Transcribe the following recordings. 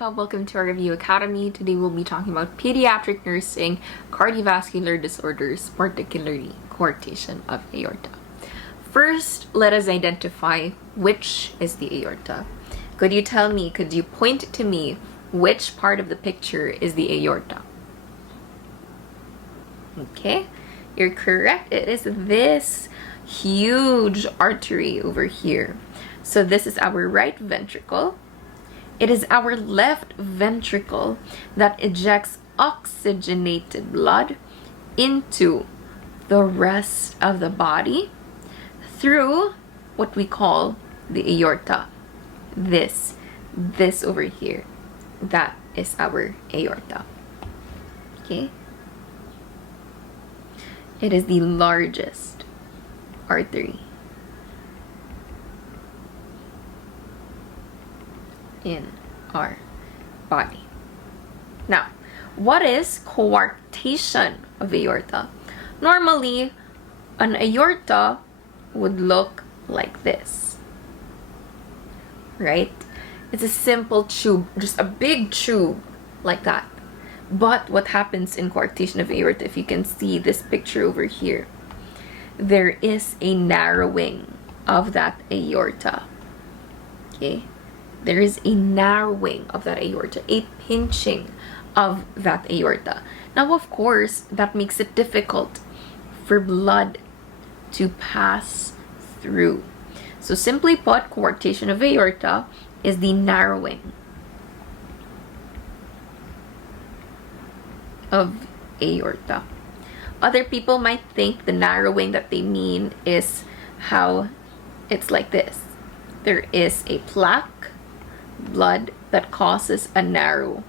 Monica. Welcome to our Review Academy. Today we'll be talking about pediatric nursing, cardiovascular disorders, particularly coarctation of aorta. First, let us identify which is the aorta. Could you point to me which part of the picture is the aorta? Okay, you're correct. It is this huge artery over here. So this is our right ventricle. It is our left ventricle that ejects oxygenated blood into the rest of the body through what we call the aorta. This over here, that is our aorta. Okay? It is the largest artery in our body. Now, what is coarctation of aorta? Normally, an aorta would look like this, right? It's a simple tube, just a big tube like that. But what happens in coarctation of aorta, if you can see this picture over here, there is a narrowing of that aorta. Okay? There is a narrowing of that aorta, a pinching of that aorta. Now, of course, that makes it difficult for blood to pass through. So simply put, coarctation of aorta is the narrowing of aorta. Other people might think the narrowing that they mean is how it's like this. There is a plaque, blood that causes a narrow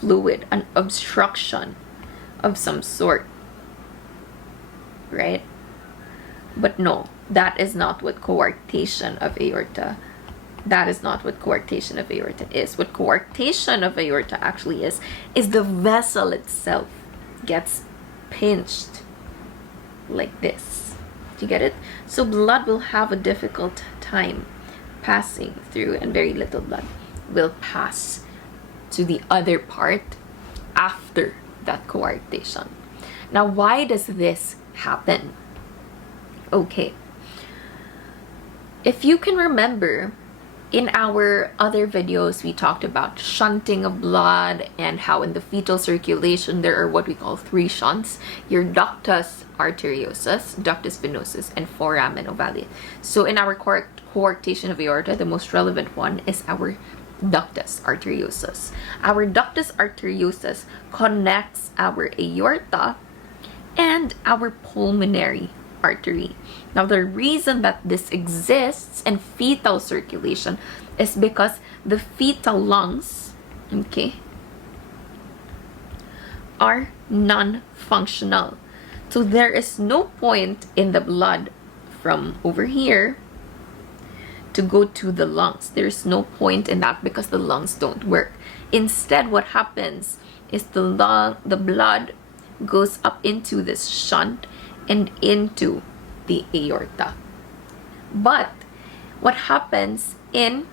fluid, an obstruction of some sort, right? But no, that is not what coarctation of aorta. That is not what coarctation of aorta is. What coarctation of aorta actually is the vessel itself gets pinched like this. Do you get it? So blood will have a difficult time passing through, and very little blood will pass to the other part after that coarctation. Now, why does this happen? Okay, if you can remember, in our other videos, we talked about shunting of blood and how in the fetal circulation there are what we call three shunts: your ductus arteriosus, ductus venosus, and foramen ovale. So in our coarctation of aorta, the most relevant one is our ductus arteriosus. Our ductus arteriosus connects our aorta and our pulmonary artery. Now, the reason that this exists in fetal circulation is because the fetal lungs, okay, are non-functional. So there is no point in the blood from over here to go to the lungs. There's no point in that because the lungs don't work. Instead, what happens is the blood goes up into this shunt and into the aorta. But what happens when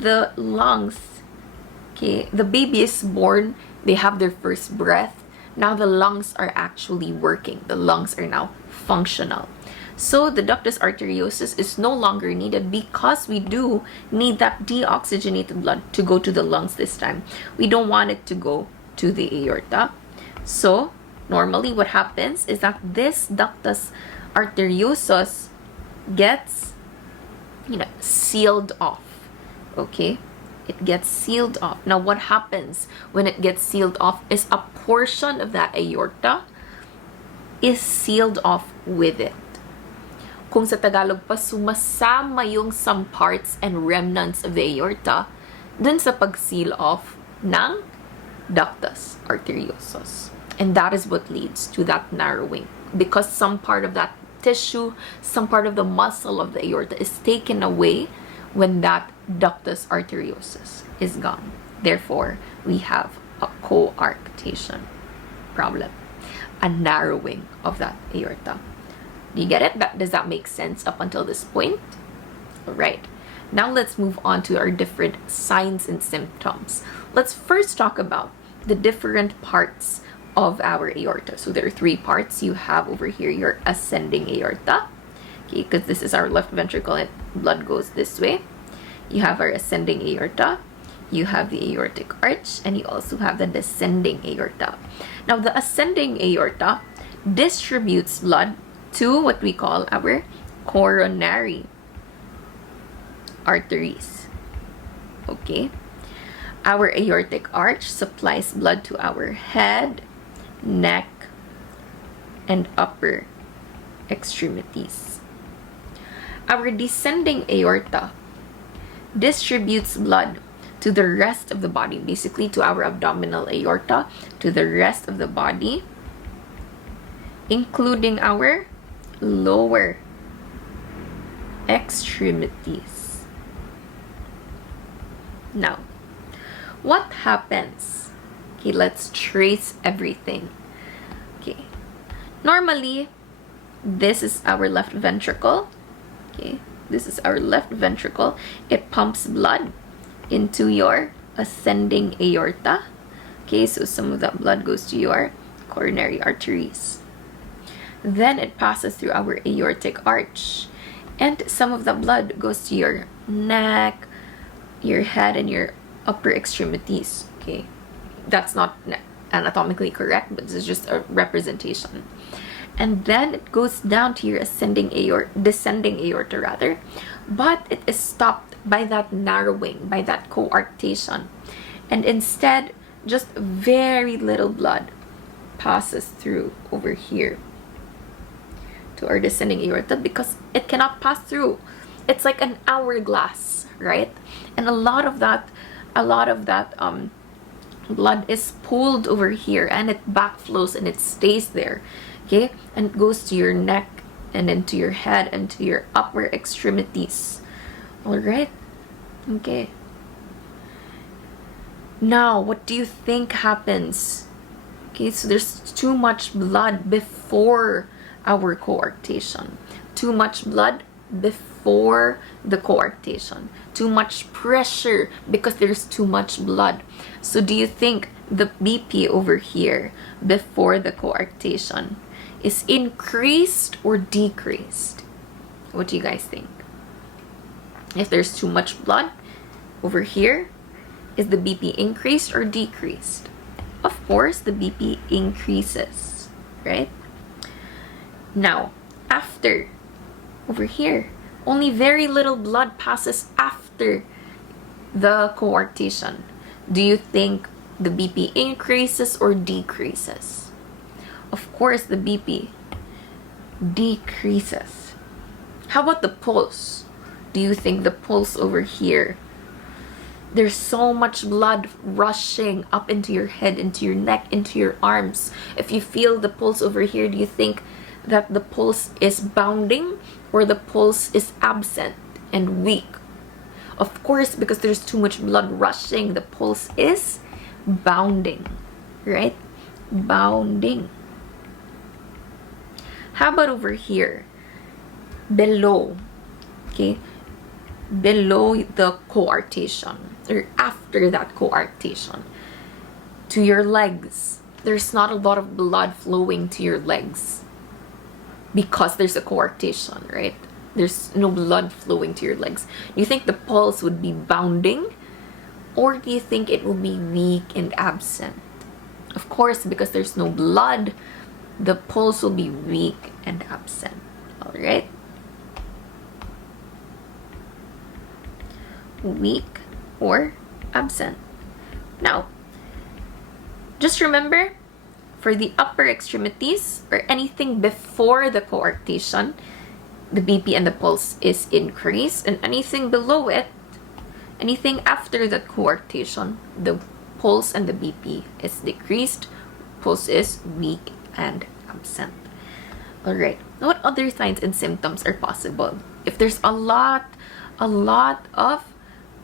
the lungs, okay, the baby is born, they have their first breath. Now the lungs are actually working. The lungs are now functional. So the ductus arteriosus is no longer needed because we do need that deoxygenated blood to go to the lungs this time. We don't want it to go to the aorta. So normally what happens is that this ductus arteriosus gets, sealed off. Okay? It gets sealed off. Now, what happens when it gets sealed off is a portion of that aorta is sealed off with it. Kung sa Tagalog pa, sumasama yung some parts and remnants of the aorta dun sa pag-seal off ng ductus arteriosus. And that is what leads to that narrowing, because some part of that tissue, some part of the muscle of the aorta is taken away when that ductus arteriosus is gone. Therefore, we have a coarctation problem, a narrowing of that aorta. Do you get it? Does that make sense up until this point? All right. Now let's move on to our different signs and symptoms. Let's first talk about the different parts of our aorta. So there are three parts. You have over here your ascending aorta, okay, because this is our left ventricle and blood goes this way. You have our ascending aorta, you have the aortic arch, and you also have the descending aorta. Now the ascending aorta distributes blood to what we call our coronary arteries. Okay, our aortic arch supplies blood to our head, neck, and upper extremities. Our descending aorta distributes blood to the rest of the body, basically to our abdominal aorta, to the rest of the body, including our lower extremities. Now, what happens? Okay, let's trace everything. Okay, normally this is our left ventricle. Okay, this is our left ventricle. It pumps blood into your ascending aorta. Okay, so some of that blood goes to your coronary arteries. Then it passes through our aortic arch, and some of the blood goes to your neck, your head, and your upper extremities. Okay, that's not anatomically correct, but this is just a representation. And then it goes down to your descending aorta rather, but it is stopped by that narrowing, by that coarctation, and instead just very little blood passes through over here to our descending aorta because it cannot pass through. It's like an hourglass, right? And a lot of that blood is pulled over here, and it backflows and it stays there, okay, and it goes to your neck and into your head and to your upper extremities. All right, okay. Now, what do you think happens? Okay, so there's too much blood before our coarctation, too much blood before the coarctation, too much pressure because there's too much blood. So do you think the BP over here before the coarctation is increased or decreased? What do you guys think? If there's too much blood over here, is the BP increased or decreased? Of course, the BP increases, right? Now, after, over here, only very little blood passes after the coarctation. Do you think the BP increases or decreases? Of course, the BP decreases. How about the pulse? Do you think the pulse over here, there's so much blood rushing up into your head, into your neck, into your arms? If you feel the pulse over here, do you think that the pulse is bounding or the pulse is absent and weak? Of course, because there's too much blood rushing, the pulse is bounding, right? Bounding. How about over here? Below, okay? Below the coarctation, or after that coarctation, to your legs, there's not a lot of blood flowing to your legs because there's a coarctation, right? There's no blood flowing to your legs. Do you think the pulse would be bounding, or do you think it will be weak and absent? Of course, because there's no blood, the pulse will be weak and absent. All right? Weak or absent. Now, just remember, for the upper extremities or anything before the coarctation, the BP and the pulse is increased, and anything below it, anything after the coarctation, the pulse and the BP is decreased, pulse is weak and absent. All right, what other signs and symptoms are possible? If there's a lot of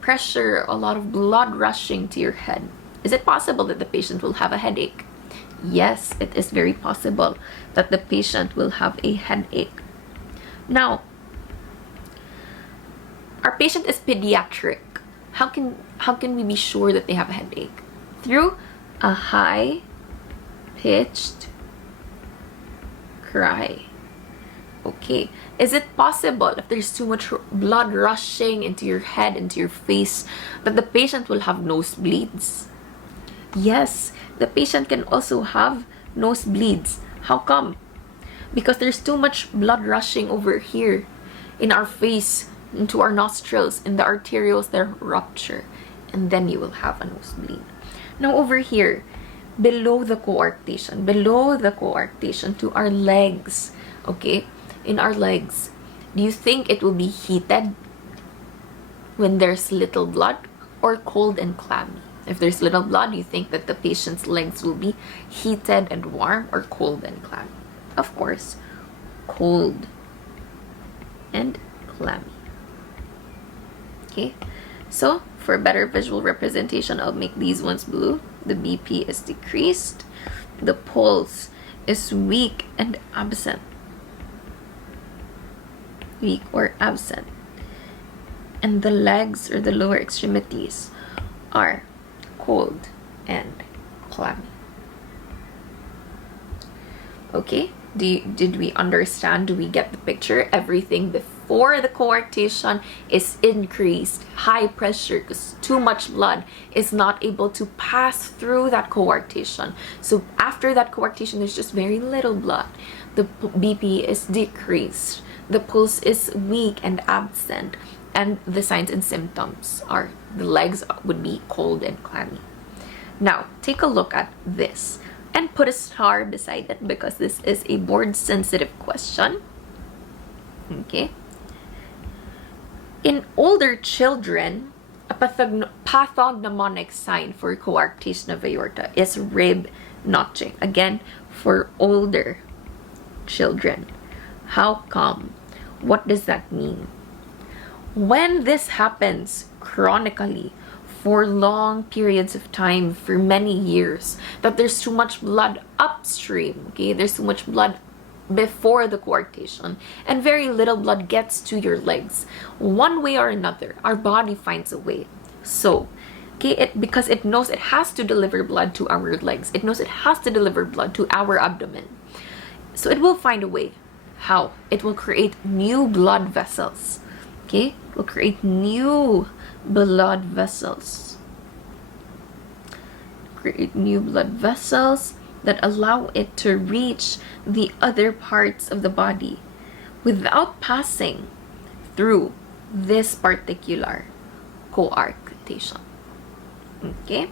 pressure, a lot of blood rushing to your head, is it possible that the patient will have a headache? Yes, it is very possible that the patient will have a headache. Now, Our patient is pediatric. How can we be sure that they have a headache? Through a high-pitched cry. Okay. Is it possible, if there's too much blood rushing into your head, into your face, that the patient will have nosebleeds? Yes, the patient can also have nosebleeds. How come? Because there's too much blood rushing over here in our face, into our nostrils, in the arterioles, they're rupture, and then you will have a nosebleed. Now over here, below the coarctation to our legs, okay, in our legs, do you think it will be heated when there's little blood, or cold and clammy? If there's little blood, you think that the patient's legs will be heated and warm, or cold and clammy? Of course, cold and clammy. Okay, so for better visual representation, I'll make these ones blue. The BP is decreased. The pulse is weak and absent. Weak or absent. And the legs, or the lower extremities, are cold and clammy. Okay, did we understand? Do we get the picture? Everything before the coarctation is increased, high pressure, because too much blood is not able to pass through that coarctation. So after that coarctation, there's just very little blood. The BP is decreased. The pulse is weak and absent. And the signs and symptoms are the legs would be cold and clammy. Now, take a look at this and put a star beside it, because this is a board-sensitive question. Okay. In older children, a pathognomonic sign for coarctation of aorta is rib notching. Again, for older children. How come? What does that mean? When this happens chronically, for long periods of time, for many years, that there's too much blood upstream, okay? There's too much blood before the coarctation, and very little blood gets to your legs. One way or another, our body finds a way. So, okay, because it knows it has to deliver blood to our legs. It knows it has to deliver blood to our abdomen. So it will find a way. How? It will create new blood vessels. Okay? It will create new blood vessels. Create new blood vessels that allow it to reach the other parts of the body without passing through this particular coarctation. Okay?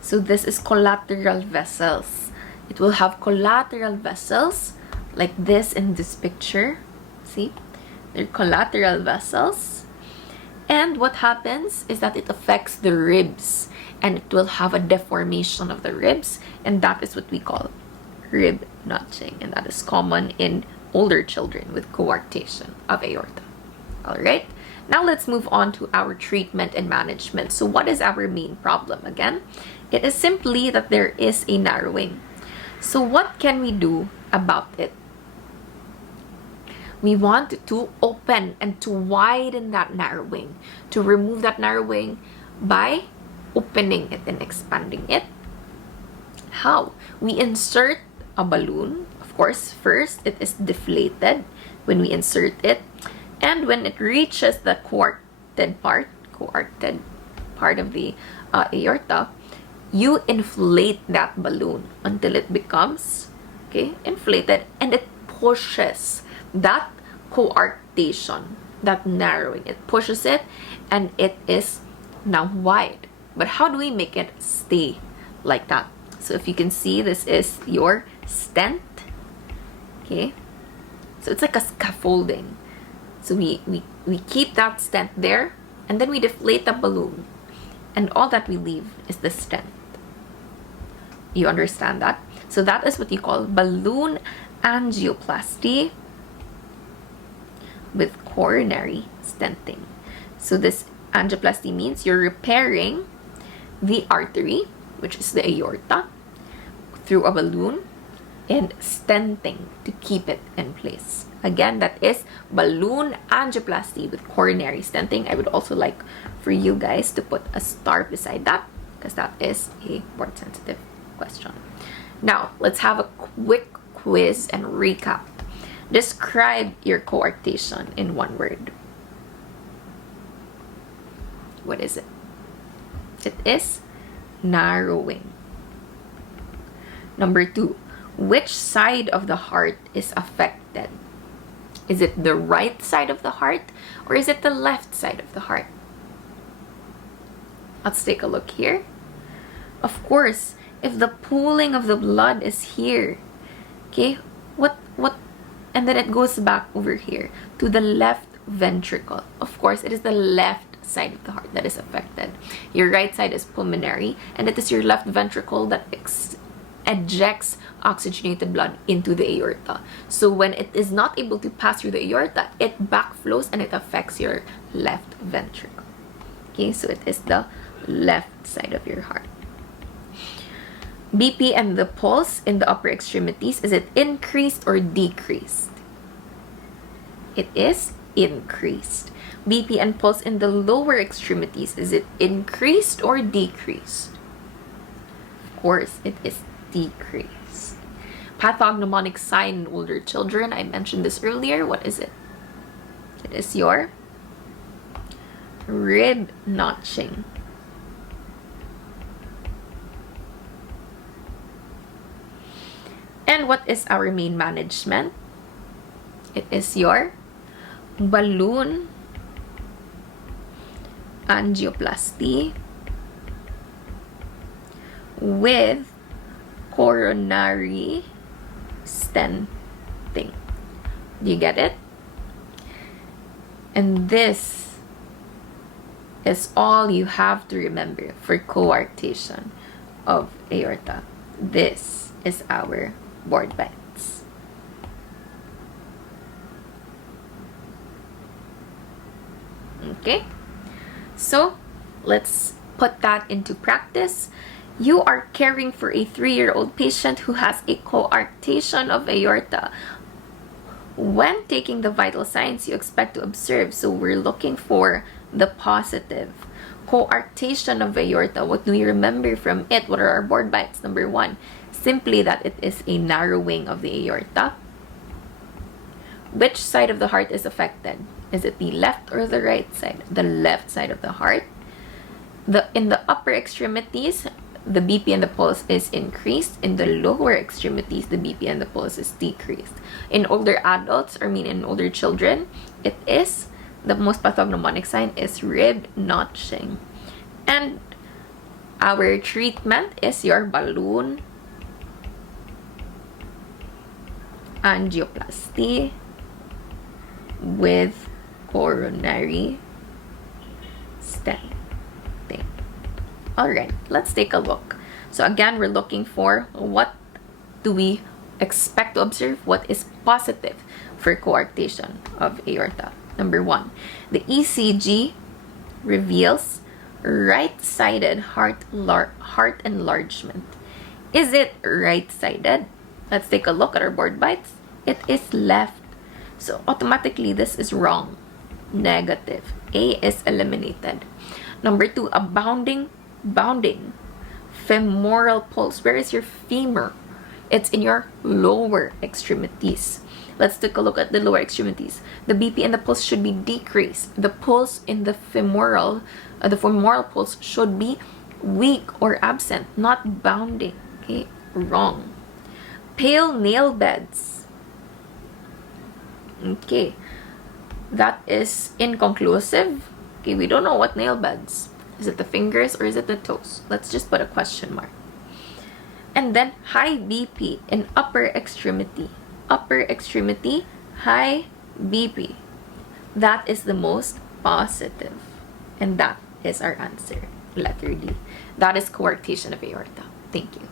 So this is collateral vessels. It will have collateral vessels like this in this picture. See? They're collateral vessels. And what happens is that it affects the ribs, and it will have a deformation of the ribs, and that is what we call rib notching, and that is common in older children with coarctation of aorta. All right, now let's move on to our treatment and management. So what is our main problem? Again, it is simply that there is a narrowing. So what can we do about it? We want to open and to widen that narrowing, to remove that narrowing by opening it and expanding it. How? We insert a balloon. Of course, first it is deflated when we insert it, and when it reaches the coarcted part of the aorta, you inflate that balloon until it becomes inflated, and it pushes that coarctation, that narrowing, it pushes it, and it is now wide. But how do we make it stay like that? So if you can see, this is your stent. Okay, so it's like a scaffolding. So we keep that stent there, and then we deflate the balloon, and all that we leave is the stent. You understand that? So that is what you call balloon angioplasty with coronary stenting. So this angioplasty means you're repairing the artery, which is the aorta, through a balloon, and stenting to keep it in place. Again, that is balloon angioplasty with coronary stenting. I would also like for you guys to put a star beside that because that is a board sensitive question. Now, let's have a quick quiz and recap. Describe your coarctation in one word. What is it? It is narrowing. Number 2, which side of the heart is affected? Is it the right side of the heart or is it the left side of the heart? Let's take a look here. Of course, if the pooling of the blood is here, okay, and then it goes back over here to the left ventricle. Of course, it is the left side of the heart that is affected. Your right side is pulmonary, and it is your left ventricle that ejects oxygenated blood into the aorta. So when it is not able to pass through the aorta, it backflows and it affects your left ventricle. Okay, so it is the left side of your heart. BP and the pulse in the upper extremities, is it increased or decreased? It is increased. BP and pulse in the lower extremities, is it increased or decreased? Of course, it is decreased. Pathognomonic sign in older children, I mentioned this earlier. What is it? It is your rib notching. And what is our main management? It is your balloon angioplasty with coronary stenting. Do you get it? And this is all you have to remember for coarctation of aorta. This is our board bites. Okay, so let's put that into practice. You are caring for a 3-year-old patient who has a coarctation of aorta. When taking the vital signs, you expect to observe. So we're looking for the positive. Coarctation of aorta. What do we remember from it? What are our board bites? Number 1, simply that it is a narrowing of the aorta. Which side of the heart is affected? Is it the left or the right side? The left side of the heart. In the upper extremities, the BP and the pulse is increased. In the lower extremities, the BP and the pulse is decreased. In older adults, in older children, it is, the most pathognomonic sign is rib notching. And our treatment is your balloon angioplasty with coronary stenting. Alright, let's take a look. So again, we're looking for what do we expect to observe, what is positive for coarctation of aorta. Number 1, the ECG reveals right-sided heart enlargement. Is it right-sided? Let's take a look at our board bites. It is left. So automatically this is wrong. Negative. A is eliminated. Number 2, a bounding femoral pulse. Where is your femur? It's in your lower extremities. Let's take a look at the lower extremities. The BP and the pulse should be decreased. The pulse in the femoral pulse should be weak or absent, not bounding. Okay, wrong. Pale nail beds. Okay, that is inconclusive. Okay, we don't know what nail beds. Is it the fingers or is it the toes? Let's just put a question mark. And then high BP in upper extremity. Upper extremity, high BP. That is the most positive. And that is our answer. Letter D. That is coarctation of aorta. Thank you.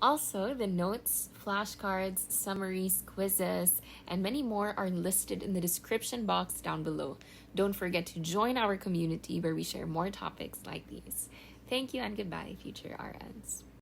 Also, the notes, flashcards, summaries, quizzes, and many more are listed in the description box down below. Don't forget to join our community where we share more topics like these. Thank you and goodbye, future RNs.